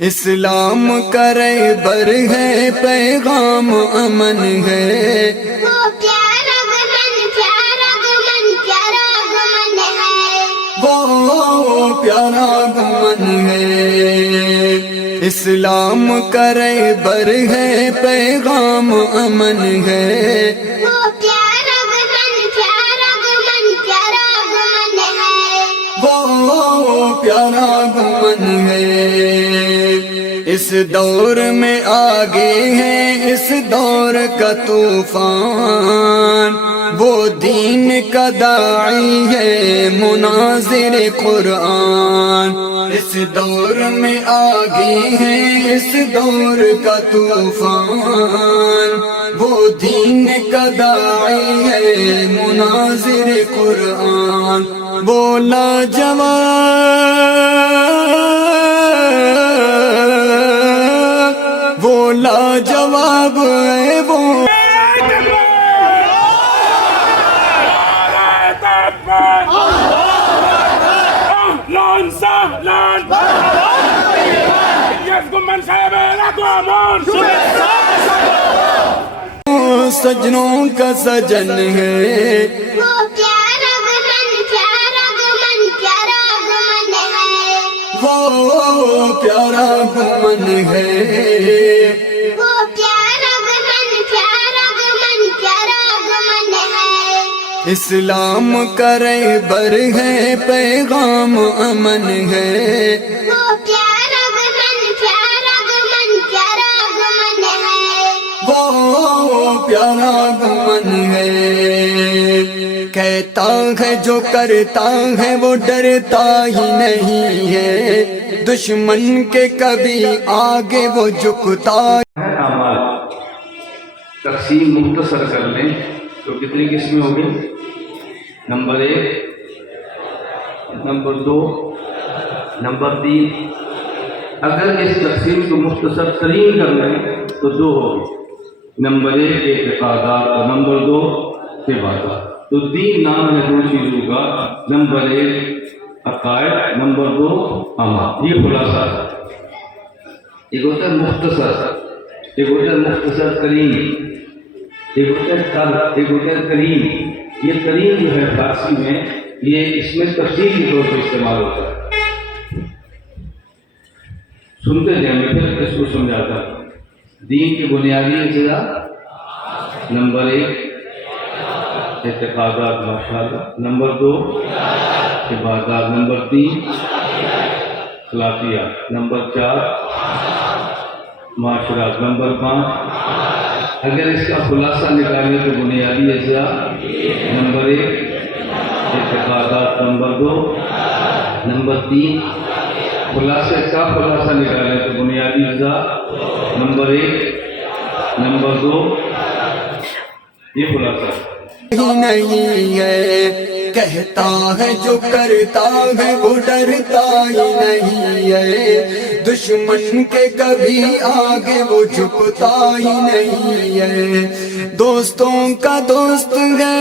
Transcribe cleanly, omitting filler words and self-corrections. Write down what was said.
اسلام کرے بر ہے پیغام امن ہے، وہ پیارا گمن پیارا گمن پیارا گمن ہے، وہ پیارا گمن ہے۔ اسلام کرے بر ہے پیغام امن ہے، وہ پیارا گمن پیارا گمن پیارا گمن ہے، وہ پیارا گمن ہے۔ اس دور میں آگے ہے اس دور کا طوفان، وہ دین کا داعی ہے مناظر قرآن۔ اس دور میں آگے ہے اس دور کا طوفان، وہ دین کا داعی ہے مناظر قرآن۔ بولا جواب، بولا جواب ہے وہ سجنوں کا سجن ہے، وہ پیارا گمن پیارا گمن پیارا گمن ہے، وہ پیارا گمن ہے۔ وہ پیارا گمن پیارا گمن پیارا گمن ہے، اسلام کرے بر ہے پیغام امن ہے، وہ پیارا گمن پیارا گمن پیارا گمن ہے، وہ پیارا گمن ہے۔ کہتا ہے جو کرتا ہے وہ ڈرتا ہی نہیں ہے، دشمن کے کبھی آگے وہ جھکتا اعمال تقسیم مختصر کر لیں تو کتنی قسمیں ہو گئی؟ Number 1، number 2، number 3۔ اگر اس تقسیم کو مختصر ترین کر لیں تو 2 ہو گئی، نمبر 1 اعتقادات اور نمبر 2 عبادات۔ تو 3 نام ہے 2 چیزوں کا، نمبر 1 عقائد، نمبر 2 اعمال۔ یہ خلاصہ ہے۔ ایک ہوتا ہے مختصر، ایک ہوتا ہے مختصر ترین، ایک ہوتا ہے کریم۔ یہ کریم جو ہے فارسی میں، یہ اس میں تفصیل کے طور پر استعمال ہوتا ہے۔ سنتے جائیں، میں پھر اس کو سمجھاتا ہوں۔ دین کی بنیادی اجزا، نمبر 1 اعتقادات ماشاءاللہ، نمبر 2 عبادات، نمبر 3 اخلاقیات، نمبر 4 معاشرات، نمبر 5۔ اگر اس کا خلاصہ نکالیں تو بنیادی اجزا، نمبر 1 اعتقادات، نمبر 2 نمبر 3 خلاصے کا خلاصہ نکالیں تو بنیادی اجزا، نمبر 1 نمبر 2 یہ خلاصہ ہی نہیں ہے۔ کہتا ہے جو کرتا ہے وہ ڈرتا ہی نہیں ہے، دشمن کے کبھی آگے وہ جھکتا ہی نہیں ہے۔ دوستوں کا دوست ہے،